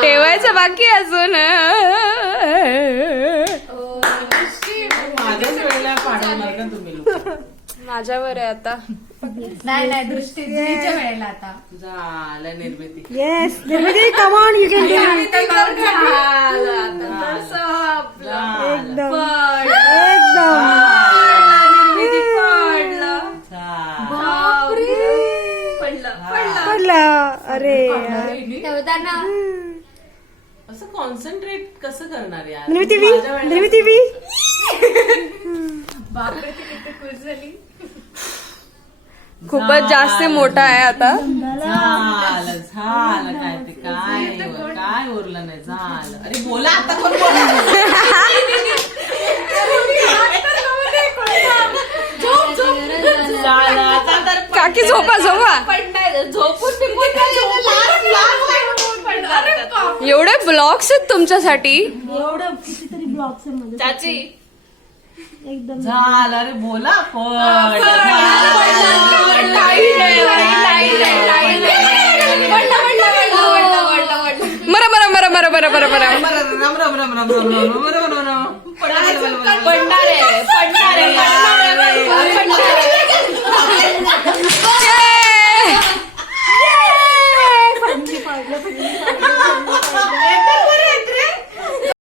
ठेवायचं बाकी अजून. माझ्यावर आहे आता. नाही दृष्टीच्या वेळेला आता झालं निर्मिती. येस निर्मिती come on you can do. एकदम पडलं. अरे ठेवताना असं कॉन्सन्ट्रेट कसं करणार यार. निर्मिती बी बापरे ती किती खुश झाली. खूपच जास्त मोठा आहे आता. झालं काय ते काय उरलं नाही. झालं. अरे बोला आता कोण बोला. काकी झोपा एवढे ब्लॉग्स आहेत तुमच्यासाठी. एवढं कितीतरी ब्लॉग्स आहे माझे. चाची एकदम झालं. अरे बोला मरा राम राम राम राम राम राम राम राम राम राम राम राम राम राम